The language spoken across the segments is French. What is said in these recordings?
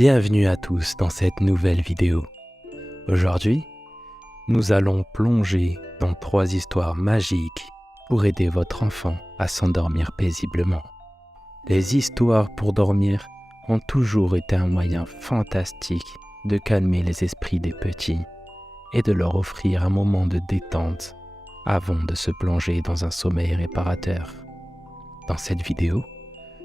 Bienvenue à tous dans cette nouvelle vidéo. Aujourd'hui, nous allons plonger dans 3 histoires magiques pour aider votre enfant à s'endormir paisiblement. Les histoires pour dormir ont toujours été un moyen fantastique de calmer les esprits des petits et de leur offrir un moment de détente avant de se plonger dans un sommeil réparateur. Dans cette vidéo,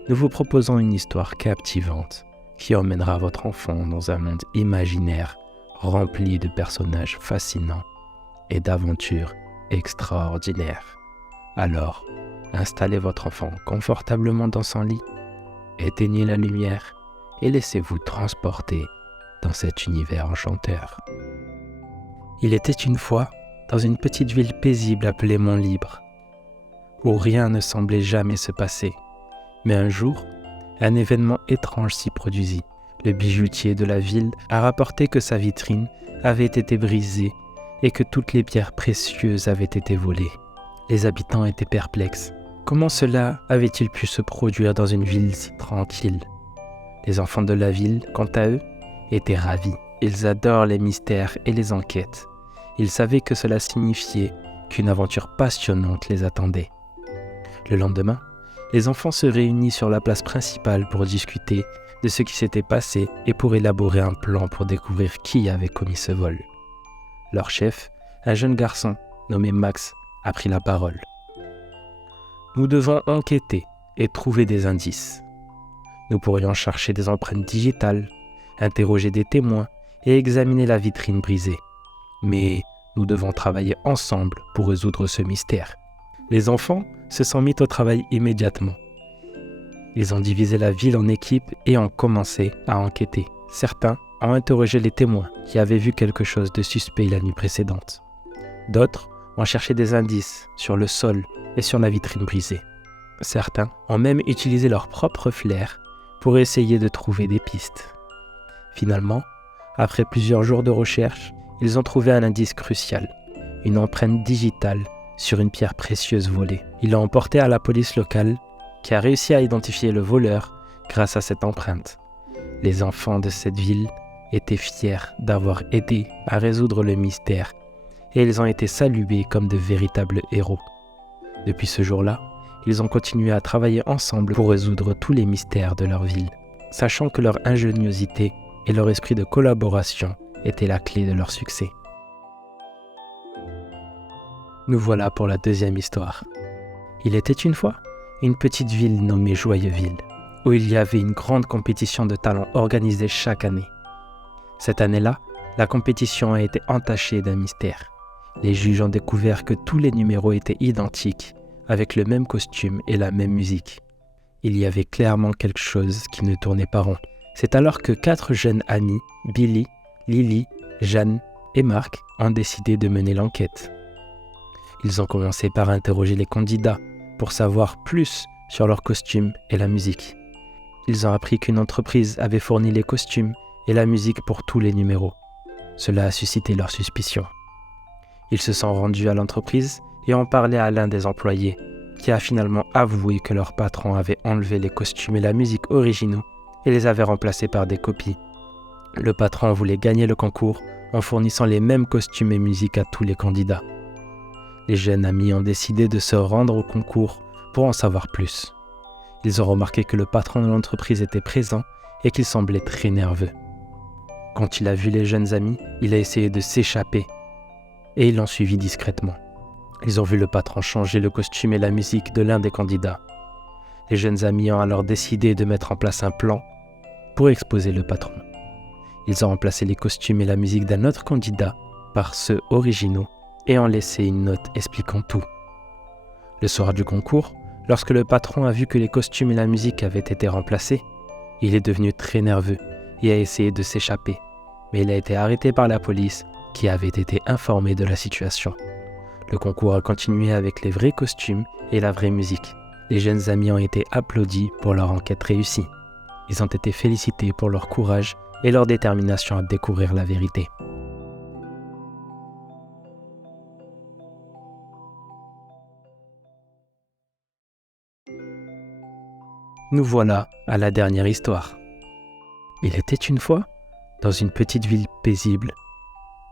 nous vous proposons une histoire captivante qui emmènera votre enfant dans un monde imaginaire rempli de personnages fascinants et d'aventures extraordinaires. Alors, installez votre enfant confortablement dans son lit, éteignez la lumière et laissez-vous transporter dans cet univers enchanteur. Il était une fois dans une petite ville paisible appelée Montlibre, où rien ne semblait jamais se passer. Mais un jour, un événement étrange s'y produisit. Le bijoutier de la ville a rapporté que sa vitrine avait été brisée et que toutes les pierres précieuses avaient été volées. Les habitants étaient perplexes. Comment cela avait-il pu se produire dans une ville si tranquille ? Les enfants de la ville, quant à eux, étaient ravis. Ils adorent les mystères et les enquêtes. Ils savaient que cela signifiait qu'une aventure passionnante les attendait. Le lendemain, les enfants se réunissent sur la place principale pour discuter de ce qui s'était passé et pour élaborer un plan pour découvrir qui avait commis ce vol. Leur chef, un jeune garçon nommé Max, a pris la parole. « Nous devons enquêter et trouver des indices. Nous pourrions chercher des empreintes digitales, interroger des témoins et examiner la vitrine brisée. Mais nous devons travailler ensemble pour résoudre ce mystère. » Les enfants se sont mis au travail immédiatement. Ils ont divisé la ville en équipes et ont commencé à enquêter. Certains ont interrogé les témoins qui avaient vu quelque chose de suspect la nuit précédente. D'autres ont cherché des indices sur le sol et sur la vitrine brisée. Certains ont même utilisé leur propre flair pour essayer de trouver des pistes. Finalement, après plusieurs jours de recherche, ils ont trouvé un indice crucial, une empreinte digitale sur une pierre précieuse volée. Ils l'ont emporté à la police locale qui a réussi à identifier le voleur grâce à cette empreinte. Les enfants de cette ville étaient fiers d'avoir aidé à résoudre le mystère et ils ont été salués comme de véritables héros. Depuis ce jour-là, ils ont continué à travailler ensemble pour résoudre tous les mystères de leur ville, sachant que leur ingéniosité et leur esprit de collaboration étaient la clé de leur succès. Nous voilà pour la deuxième histoire. Il était une fois une petite ville nommée Joyeuxville, où il y avait une grande compétition de talents organisée chaque année. Cette année-là, la compétition a été entachée d'un mystère. Les juges ont découvert que tous les numéros étaient identiques, avec le même costume et la même musique. Il y avait clairement quelque chose qui ne tournait pas rond. C'est alors que 4 jeunes amis, Billy, Lily, Jeanne et Marc, ont décidé de mener l'enquête. Ils ont commencé par interroger les candidats pour savoir plus sur leurs costumes et la musique. Ils ont appris qu'une entreprise avait fourni les costumes et la musique pour tous les numéros. Cela a suscité leur suspicion. Ils se sont rendus à l'entreprise et ont parlé à l'un des employés, qui a finalement avoué que leur patron avait enlevé les costumes et la musique originaux et les avait remplacés par des copies. Le patron voulait gagner le concours en fournissant les mêmes costumes et musique à tous les candidats. Les jeunes amis ont décidé de se rendre au concours pour en savoir plus. Ils ont remarqué que le patron de l'entreprise était présent et qu'il semblait très nerveux. Quand il a vu les jeunes amis, il a essayé de s'échapper et ils l'ont suivi discrètement. Ils ont vu le patron changer le costume et la musique de l'un des candidats. Les jeunes amis ont alors décidé de mettre en place un plan pour exposer le patron. Ils ont remplacé les costumes et la musique d'un autre candidat par ceux originaux et ont laissé une note expliquant tout. Le soir du concours, lorsque le patron a vu que les costumes et la musique avaient été remplacés, il est devenu très nerveux et a essayé de s'échapper, mais il a été arrêté par la police qui avait été informée de la situation. Le concours a continué avec les vrais costumes et la vraie musique. Les jeunes amis ont été applaudis pour leur enquête réussie. Ils ont été félicités pour leur courage et leur détermination à découvrir la vérité. Nous voilà à la dernière histoire. Il était une fois, dans une petite ville paisible,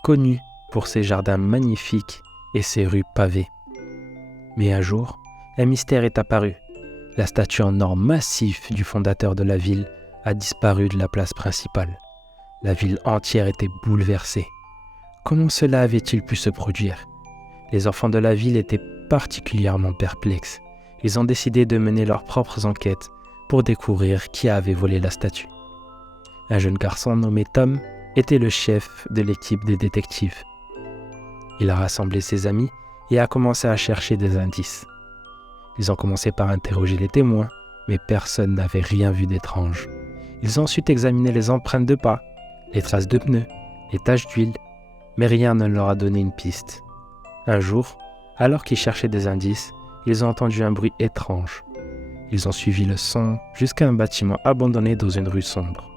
connue pour ses jardins magnifiques et ses rues pavées. Mais un jour, un mystère est apparu. La statue en or massif du fondateur de la ville a disparu de la place principale. La ville entière était bouleversée. Comment cela avait-il pu se produire? Les enfants de la ville étaient particulièrement perplexes. Ils ont décidé de mener leurs propres enquêtes pour découvrir qui avait volé la statue. Un jeune garçon nommé Tom était le chef de l'équipe des détectives. Il a rassemblé ses amis et a commencé à chercher des indices. Ils ont commencé par interroger les témoins, mais personne n'avait rien vu d'étrange. Ils ont ensuite examiné les empreintes de pas, les traces de pneus, les taches d'huile, mais rien ne leur a donné une piste. Un jour, alors qu'ils cherchaient des indices, ils ont entendu un bruit étrange. Ils ont suivi le son jusqu'à un bâtiment abandonné dans une rue sombre.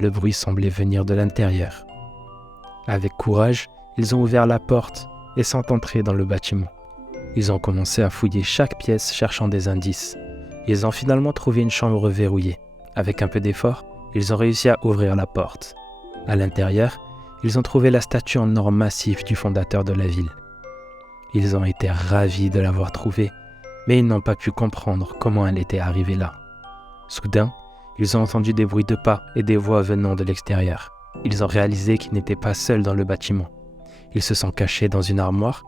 Le bruit semblait venir de l'intérieur. Avec courage, ils ont ouvert la porte et sont entrés dans le bâtiment. Ils ont commencé à fouiller chaque pièce cherchant des indices. Ils ont finalement trouvé une chambre verrouillée. Avec un peu d'effort, ils ont réussi à ouvrir la porte. À l'intérieur, ils ont trouvé la statue en or massif du fondateur de la ville. Ils ont été ravis de l'avoir trouvée, mais ils n'ont pas pu comprendre comment elle était arrivée là. Soudain, ils ont entendu des bruits de pas et des voix venant de l'extérieur. Ils ont réalisé qu'ils n'étaient pas seuls dans le bâtiment. Ils se sont cachés dans une armoire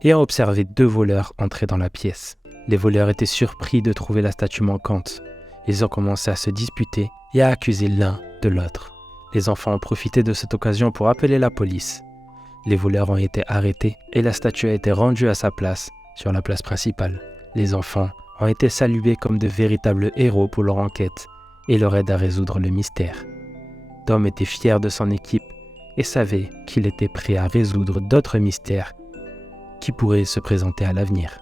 et ont observé 2 voleurs entrer dans la pièce. Les voleurs étaient surpris de trouver la statue manquante. Ils ont commencé à se disputer et à accuser l'un de l'autre. Les enfants ont profité de cette occasion pour appeler la police. Les voleurs ont été arrêtés et la statue a été rendue à sa place sur la place principale. Les enfants ont été salués comme de véritables héros pour leur enquête et leur aide à résoudre le mystère. Tom était fier de son équipe et savait qu'il était prêt à résoudre d'autres mystères qui pourraient se présenter à l'avenir.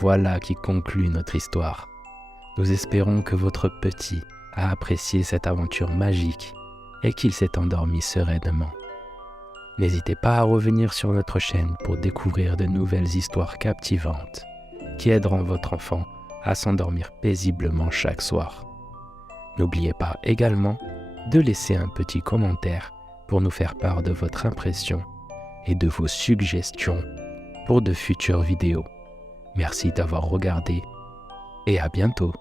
Voilà qui conclut notre histoire. Nous espérons que votre petit a apprécié cette aventure magique et qu'il s'est endormi sereinement. N'hésitez pas à revenir sur notre chaîne pour découvrir de nouvelles histoires captivantes qui aideront votre enfant à s'endormir paisiblement chaque soir. N'oubliez pas également de laisser un petit commentaire pour nous faire part de votre impression et de vos suggestions pour de futures vidéos. Merci d'avoir regardé et à bientôt.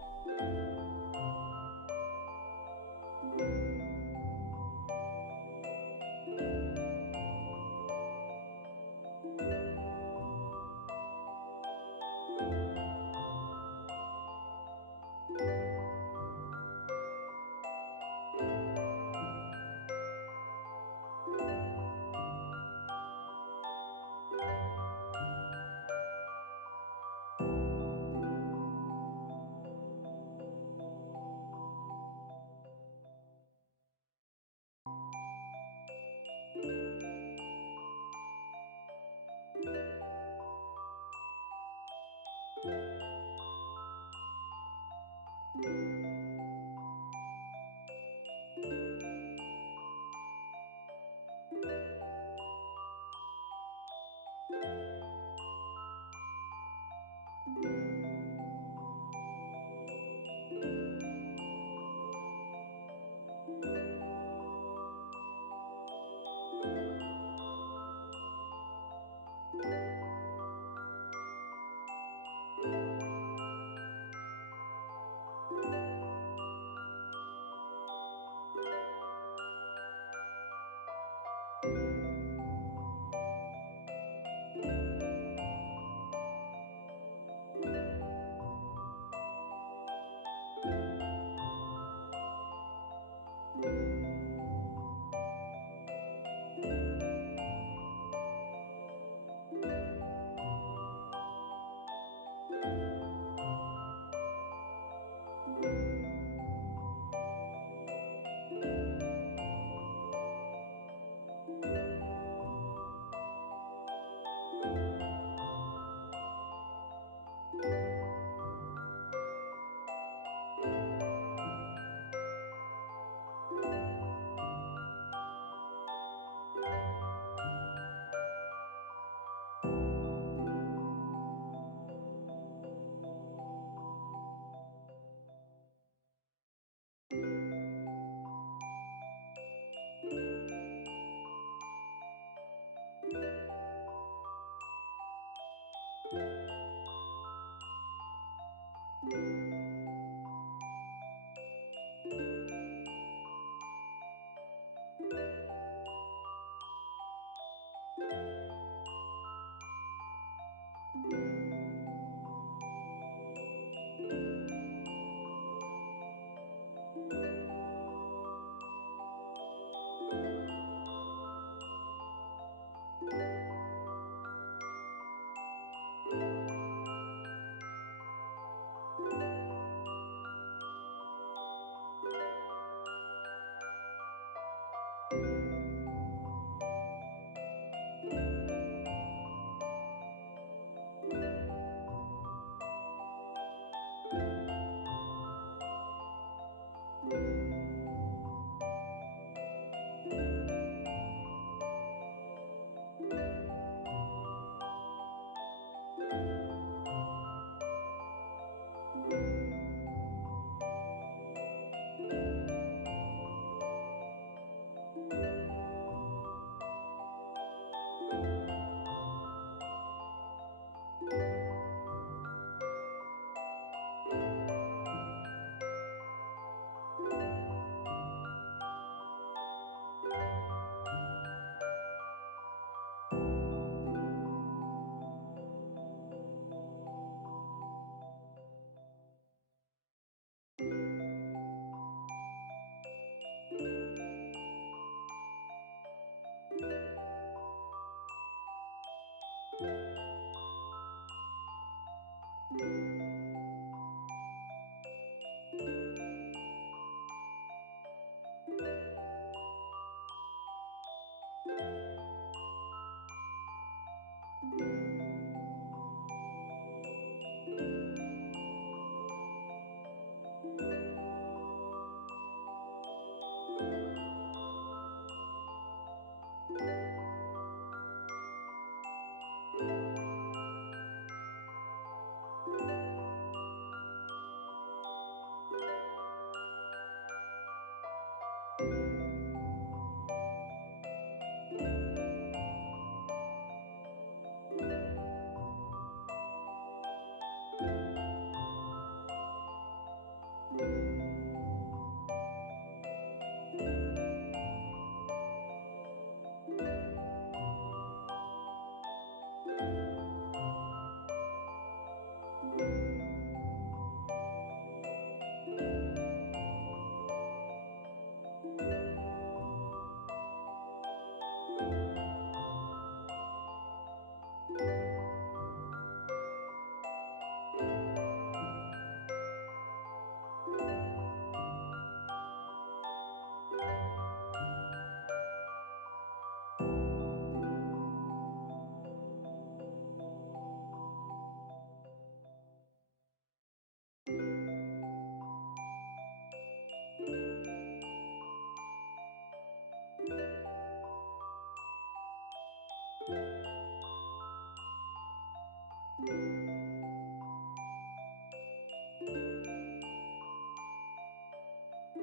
Thank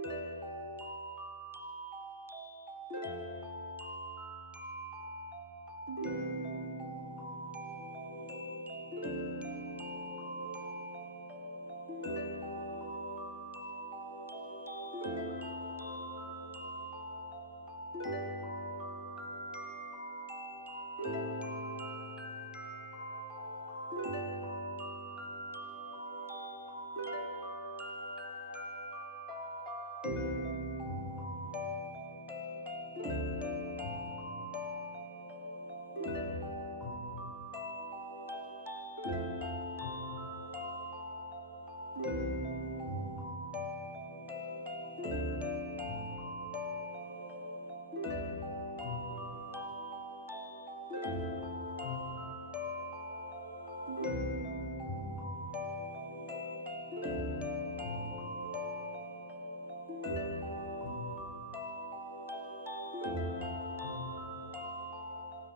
you.